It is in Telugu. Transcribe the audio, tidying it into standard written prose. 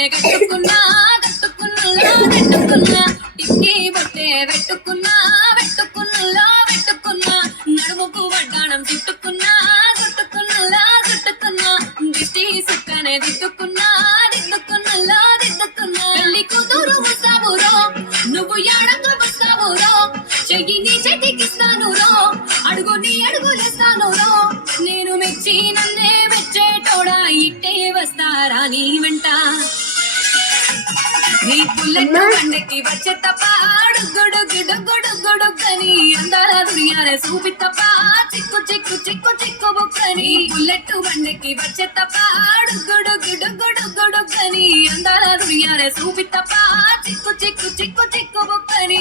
నడుమే కట్టుకున్నా కట్టుకున్నలో కట్టుకున్నా టిక్కి బొట్టే పెట్టుకున్నా పెట్టుకున్నలో పెట్టుకున్నా నడుముకు వడ్డాణం చుట్టుకున్నా చుట్టుకున్నలో చుట్టుకున్నా దిష్టి సుక్కనే దిద్దుకున్నా దిద్దుకున్నలో దిద్దుకున్నా పెళ్లి కూతురు వస్తావురో నువ్వు ఏడంగా వస్తావురో చెయ్యి నీ చేతికిస్తాను రో అడుగు నీ అడుగులేస్తాను రో నేను మెచ్చి నన్నే మెచ్చేటోడా ఇట్టే వస్తారా నీ వెంట నీ పుల్లెట్టు బండకి వచ్చే తప్ప గుడుగుడుగుడుగుడుగుడుగని అందాల దునియానే చూపి తప్ప చిక్కు చిక్కు చిక్కు చిక్కు బుక్కని పుల్లెట్టు బండకి వచ్చే తప్ప గుడుగుడుగుడుగుడుగని అందాల దునియానే చూపి తప్ప చిక్కు చిక్కు చిక్కు చిక్కు బుక్కని